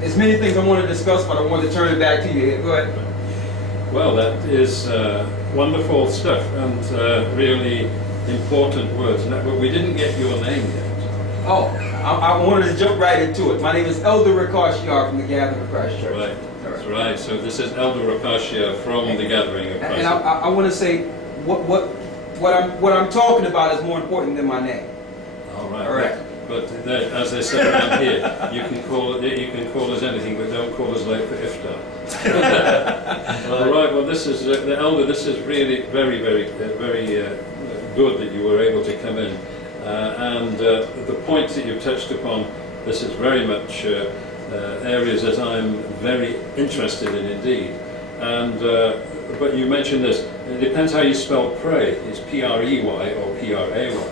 There's many things I want to discuss, but I want to turn it back to you. Go ahead. Well, that is wonderful stuff and really important words. Now, but we didn't get your name yet. Oh, I wanted to jump right into it. My name is Elder Rakashia from the Gathering of Christ Church. Right. That's right. So this is Elder Rakashia from the Gathering of Christ. And I want to say what I'm talking about is more important than my name. All right. All right. But as they say around here, you can call us anything, but don't call us late for iftar. All right. Well, this is the elder. This is really very good that you were able to come in, and the points that you've touched upon. This is very much areas that I'm very interested in indeed. And but you mentioned this. It depends how you spell pray. It's P-R-E-Y or P-R-A-Y.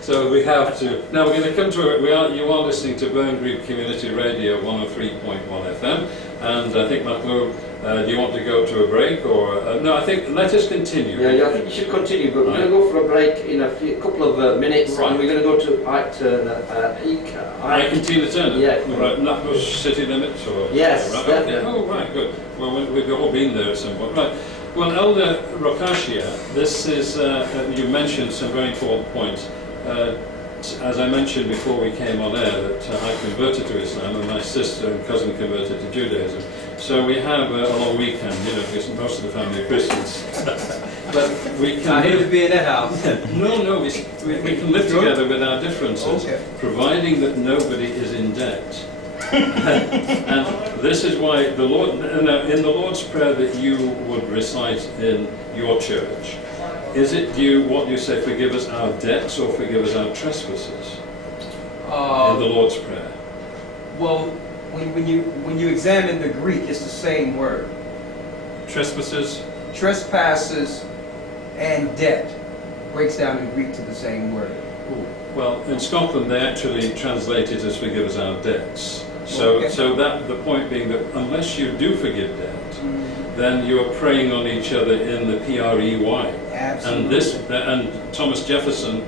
So we have to. Now we're going to come to it. You are listening to Burn Group Community Radio 103.1 FM, and I think Matthew, do you want to go to a break or no? I think let us continue. Yeah, I think you should continue, but we're going to go for a break in a couple of minutes, right. And we're going to go to Ike and Tina Turner. Yeah. Right. Nutbush City Limits or yes. Right. Okay. Oh, right. Good. Well, we've all been there at some point. Right. Well, Elder Rakashia, this is, you mentioned some very important points. As I mentioned before we came on air, that I converted to Islam and my sister and cousin converted to Judaism. So we have a long weekend, you know, because most of the family are Christians. But we can... I hate to be in that house. No, we can live together with our differences, okay, providing that nobody is in debt. And this is why the Lord, in the Lord's Prayer that you would recite in your church, is it what you say, forgive us our debts or forgive us our trespasses? In the Lord's Prayer. Well, when you examine the Greek, it's the same word. Trespasses? Trespasses and debt breaks down in Greek to the same word. Ooh. Well, in Scotland they actually translate it as forgive us our debts. So, okay. So that the point being that unless you do forgive debt, then you are preying on each other in the P-R-E-Y. Absolutely. And Thomas Jefferson,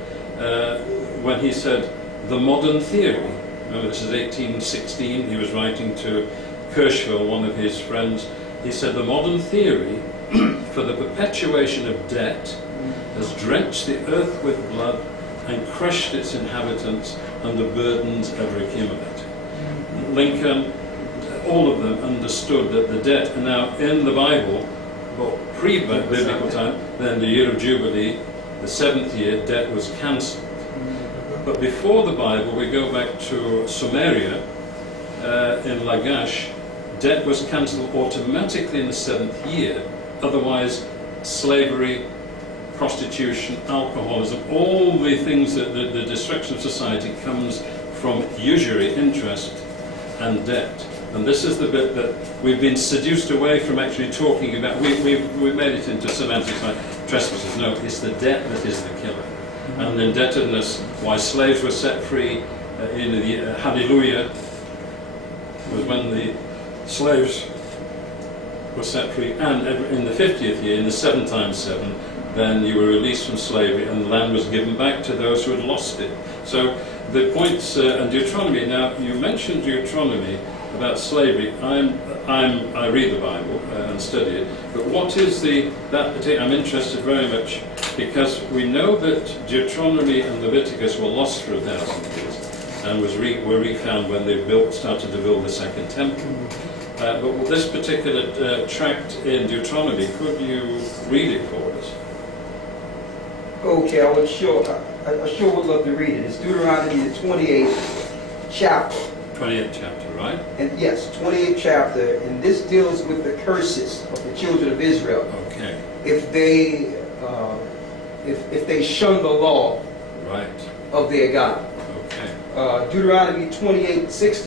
when he said the modern theory, remember this is 1816, he was writing to Kirschville, one of his friends, he said the modern theory for the perpetuation of debt has drenched the earth with blood and crushed its inhabitants under burdens ever accumulating. Lincoln, all of them understood that the debt, and now in the Bible, well, pre-biblical time, then the year of Jubilee, the 7th year, debt was cancelled. But before the Bible, we go back to Sumeria, in Lagash, debt was cancelled automatically in the 7th year, otherwise slavery, prostitution, alcoholism, all the things that the destruction of society comes from usury, interest, and debt. And this is the bit that we've been seduced away from actually talking about. We've made it into semantics like trespasses. No, it's the debt that is the killer. And indebtedness, why slaves were set free in the Hallelujah, was when the slaves were set free, and in the 50th year, in the 7 times 7, then you were released from slavery and the land was given back to those who had lost it. So the points, and Deuteronomy, now you mentioned Deuteronomy about slavery. I read the Bible and study it, but what is that particular, I'm interested very much because we know that Deuteronomy and Leviticus were lost for 1,000 years and were refound when they started to build the second temple. But this particular tract in Deuteronomy, could you read it for us? Okay, I sure would love to read it. It's Deuteronomy, the 28th chapter. 28th chapter, right? And yes, 28th chapter, and this deals with the curses of the children of Israel. Okay. If they shun the law, right, of their God. Okay. Deuteronomy 28:6